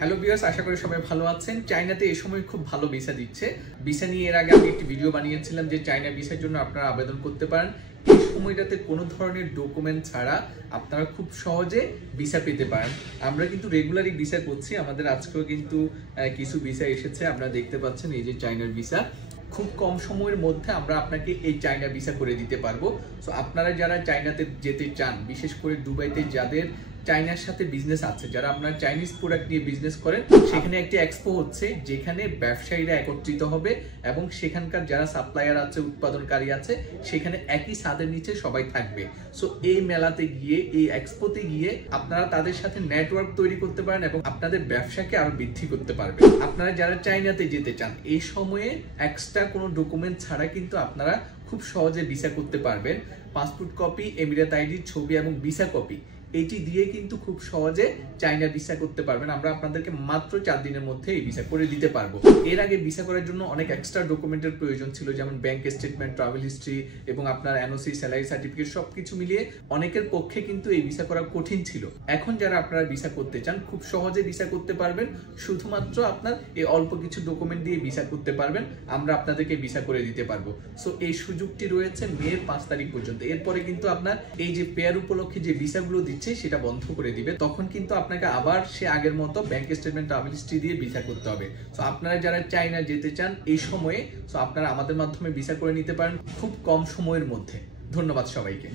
Hello viewers, আশা করি সবাই ভালো আছেন। চায়নাতে এই সময় খুব ভালো ভিসা দিচ্ছে। ভিসা নিয়ে এর আগে আমি একটি ভিডিও বানিয়েছিলাম যে চায়না ভিসার জন্য আপনারা আবেদন করতে পারেন। এই সময়টাতে কোনো ধরনের ডকুমেন্ট ছাড়া আপনারা খুব সহজে ভিসা পেতে পারেন। আমরা কিন্তু রেগুলারই ভিসা করছি, আমাদের আজকেও কিন্তু কিছু ভিসা এসেছে। আপনারা দেখতে পাচ্ছেন এই যে চায়নার ভিসা। খুব কম সময়ের মধ্যে আমরা আপনাকে এই চায়না ভিসা করে দিতে পারবো। সো আপনারা যারা চায়নাতে যেতে চান, বিশেষ করে দুবাইতে যাদের চায়নার সাথে বিজনেস আছে, যারা আপনার চাইনিজ প্রোডাক্ট নিয়ে বিজনেস করেন, সেখানে একটি এক্সপো হচ্ছে যেখানে ব্যবসায়ীরা একত্রিত হবে এবং সেখানকার যারা সাপ্লায়ার আছে, উৎপাদনকারী আছে, সেখানে একই ছাদের নিচে সবাই থাকবে। সো এই মেলাতে গিয়ে, এই এক্সপোতে গিয়ে আপনারা তাদের সাথে নেটওয়ার্ক তৈরি করতে পারেন এবং আপনাদের ব্যবসাকে আরো বৃদ্ধি করতে পারবেন। আপনারা যারা চায়নাতে যেতে চান, এই সময়ে এক্সট্রা কোনো ডকুমেন্ট ছাড়া কিন্তু আপনারা খুব সহজে ভিসা করতে পারবেন। পাসপোর্ট কপি, এমিরেত আইডির ছবি এবং ভিসা কপি, এটি দিয়ে কিন্তু খুব সহজে চায়না ভিসা করতে পারবেন। আমরা আপনাদেরকে মাত্র 4 দিনের মধ্যে এই ভিসা করে দিতে পারবো। এর আগে ভিসা করার জন্য অনেক এক্সট্রা ডকুমেন্টের প্রয়োজন ছিল, যেমন ব্যাংক স্টেটমেন্ট, ট্রাভেল হিস্ট্রি এবং আপনার এনওসি, স্যালারি সার্টিফিকেট, সবকিছু মিলিয়ে অনেকের পক্ষে কিন্তু এই ভিসা করা কঠিন ছিল। এখন যারা আপনারা ভিসা করতে চান, খুব সহজে ভিসা করতে পারবেন। শুধুমাত্র আপনার এই অল্প কিছু ডকুমেন্ট দিয়ে ভিসা করতে পারবেন, আমরা আপনাদেরকে ভিসা করে দিতে পারবো। সো এই সুযোগটি রয়েছে মে 5 তারিখ পর্যন্ত। এরপরে কিন্তু আপনার এই যে পেয়ার উপলক্ষে যে ভিসাগুলো সেটা বন্ধ করে দিবে। তখন কিন্তু আপনাকে আবার সে আগের মতো ব্যাংক স্টেটমেন্ট, ট্রাভেল হিস্ট্রি দিয়ে ভিসা করতে হবে। সো আপনারা যারা চায়না যেতে চান এই সময়ে, সো আপনারা আমাদের মাধ্যমে ভিসা করে নিতে পারেন খুব কম সময়ের মধ্যে। ধন্যবাদ সবাইকে।